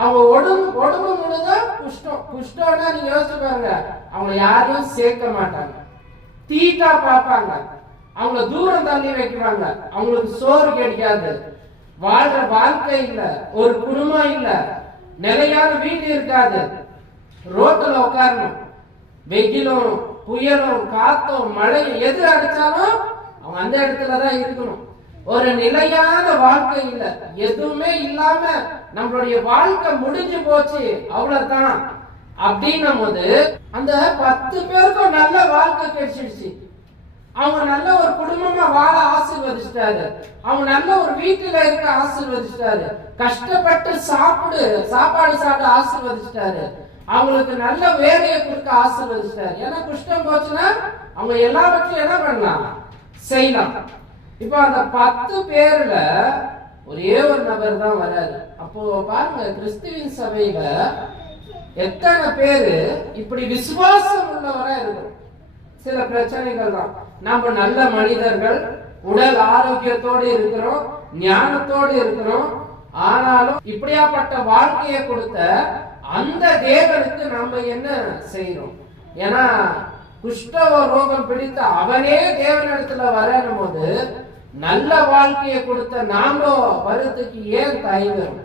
அவங்க உடம்பு முழுதான் குஷ்டம்னா நீங்க யோசிச்சு பாருங்க, அவங்க யாரையும் சேர்க்க மாட்டாங்க, தீட்டா பார்ப்பாங்க, அவங்கள தூரம் தள்ளி வைக்கிறாங்க, அவங்களுக்கு சோறு கிடைக்காது, வாழ்ற வாழ்க்கை இல்ல, ஒரு குடும்பம் இல்ல, நிலையான வீடு இருக்காது, ரோட்ல உட்காரணும், வெயிலும் புயலும் காத்தும் மழையும் எது அடிச்சாலும் அவங்க அந்த இடத்துலதான் இருக்கணும். ஒரு நிலையான வாழ்க்கை இல்ல, எதுவுமே இல்லாம நம்மளுடைய வாழ்க்கை முடிஞ்சு போச்சு அவ்வளவுதான் அப்படின்னும் போது அந்த 10 பேருக்கும் நல்ல வாழ்க்கை கிடைச்சிடுச்சு. அவங்க நல்ல ஒரு குடும்பமா வாழ ஆசீர்வதிச்சிட்டாரு, அவங்க நல்ல ஒரு வீட்டுல இருக்க ஆசீர்வதிச்சிட்டாரு, கஷ்டப்பட்டு சாப்பாடு சாப்பிட ஆசீர்வதிச்சிட்டாரு, அவங்களுக்கு நல்ல வேலையை கொடுக்க ஆசீர்வதிச்சிட்டாரு. ஏன்னா குஷ்டம் போச்சுன்னா அவங்க எல்லாவற்றையும் என்ன பண்ணலாம், செய்யலாம். இப்ப அந்த 10 பேர்ல ஒரே ஒரு நபர் தான் வராரு. அப்போ பாருங்க, கிறிஸ்துவின் சபையில எத்தனை பேரு இப்படி விசுவாசம் உள்ளவரா இருக்கும். சில பிரச்சனைகள் தான், நம்ம நல்ல மனிதர்கள், உடல் ஆரோக்கியத்தோடு இருக்கிறோம், ஞானத்தோடு இருக்கிறோம், ஆனாலும் இப்படியாப்பட்ட வாழ்க்கையை கொடுத்த அந்த தேவனுக்கு நம்ம என்ன செய்யறோம்? ஏன்னா குஷ்ட ரோகம் பிடித்த அவனே தேவனிடத்துல வரணும் போது நல்ல வாழ்க்கையை கொடுத்த நாம வருவதற்கு ஏன் தயங்குறோம்?